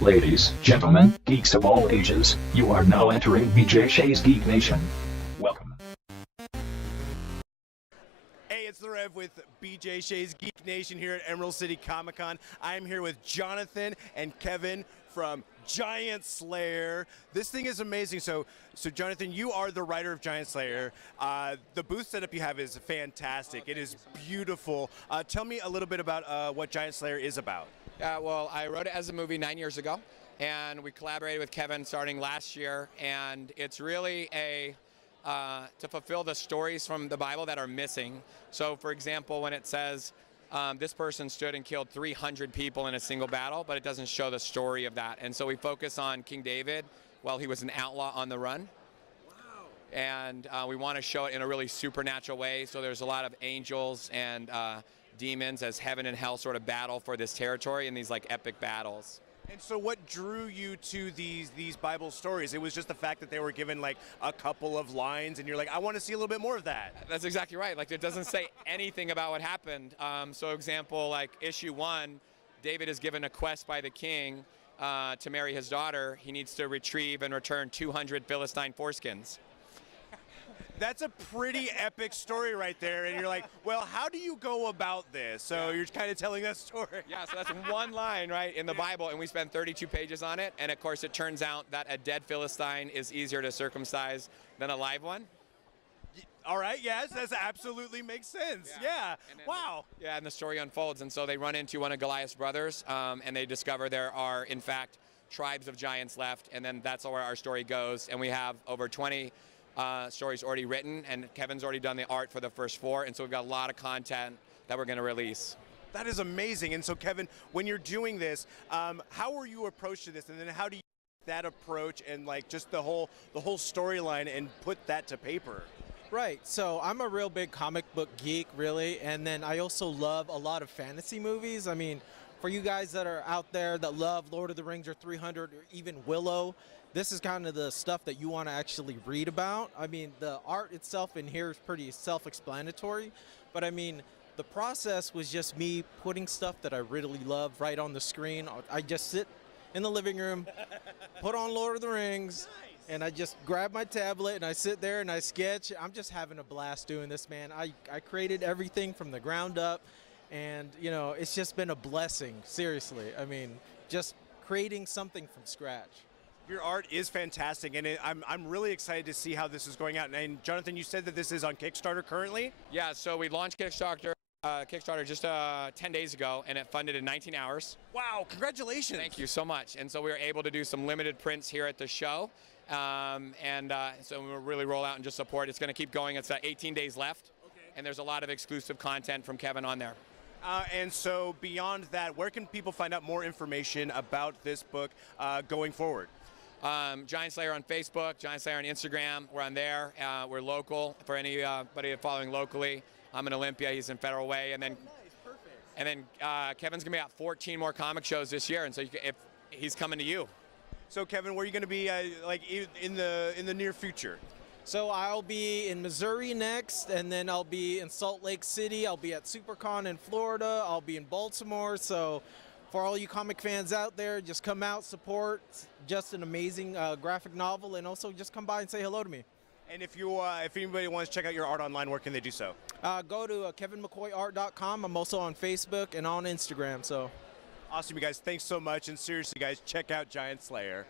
Ladies, gentlemen, geeks of all ages, you are now entering BJ Shea's Geek Nation. Welcome. Hey, it's the Rev with BJ Shea's Geek Nation here at Emerald City Comic Con. I'm here with Jonathan and Kevin from Giant Slayer. This thing is amazing. So Jonathan, you are the writer of Giant Slayer. The booth setup you have is fantastic. It is beautiful. Tell me a little bit about what Giant Slayer is about. Yeah, well, I wrote it as a movie 9 years ago, and we collaborated with Kevin starting last year, and it's really to fulfill the stories from the Bible that are missing. So, for example, when it says this person stood and killed 300 people in a single battle, but it doesn't show the story of that. And so we focus on King David while he was an outlaw on the run. Wow. And we want to show it in a really supernatural way. So there's a lot of angels and demons as heaven and hell sort of battle for this territory in these like epic battles. And so what drew you to these Bible stories? It was just the fact that they were given like a couple of lines and you're like, I want to see a little bit more of that. That's exactly right. Like it doesn't say anything about what happened. So example, like issue 1, David is given a quest by the king to marry his daughter. He needs to retrieve and return 200 Philistine foreskins. That's a pretty epic story right there. And you're like, well, how do you go about this? So you're kind of telling that story. Yeah, so that's one line, right, in the Bible, and we spent 32 pages on it. And of course, it turns out that a dead Philistine is easier to circumcise than a live one. All right, yes, that absolutely makes sense. Yeah. Wow. Yeah, and the story unfolds. And so they run into one of Goliath's brothers, and they discover there are, in fact, tribes of giants left. And then that's where our story goes. And we have over 20 stories already written, and Kevin's already done the art for the first 4, and so we've got a lot of content that we're going to release. That is amazing. And so Kevin, when you're doing this, how were you approached to this, and then how do you that approach and like just the whole storyline and put that to paper? Right, so I'm a real big comic book geek, really, and then I also love a lot of fantasy movies. I mean, for you guys that are out there that love Lord of the Rings or 300 or even Willow, this is kind of the stuff that you want to actually read about. I mean, the art itself in here is pretty self-explanatory, but I mean, the process was just me putting stuff that I really love right on the screen. I just sit in the living room, put on Lord of the Rings, and I just grab my tablet and I sit there and I sketch. I'm just having a blast doing this, man. I created everything from the ground up, and you know, it's just been a blessing, seriously. I mean, just creating something from scratch. Your art is fantastic, and I'm really excited to see how this is going out. And Jonathan, you said that this is on Kickstarter currently? Yeah, so we launched Kickstarter just 10 days ago, and it funded in 19 hours. Wow, congratulations. Thank you so much. And so we were able to do some limited prints here at the show. So we'll really roll out and just support. It's going to keep going. It's 18 days left, and there's a lot of exclusive content from Kevin on there. And so beyond that, where can people find out more information about this book going forward? Giant Slayer on Facebook, Giant Slayer on Instagram. We're on there. We're local for anybody following locally. I'm in Olympia. He's in Federal Way, and then Kevin's gonna be at 14 more comic shows this year, and so if he's coming to you. So Kevin, where are you going to be like in the near future? So I'll be in Missouri next, and then I'll be in Salt Lake City. I'll be at SuperCon in Florida. I'll be in Baltimore. So for all you comic fans out there, just come out, support. It's just an amazing graphic novel, and also just come by and say hello to me. And if anybody wants to check out your art online, where can they do so? Go to kevinmccoyart.com. I'm also on Facebook and on Instagram. So awesome, you guys. Thanks so much, and seriously, guys, check out Giant Slayer.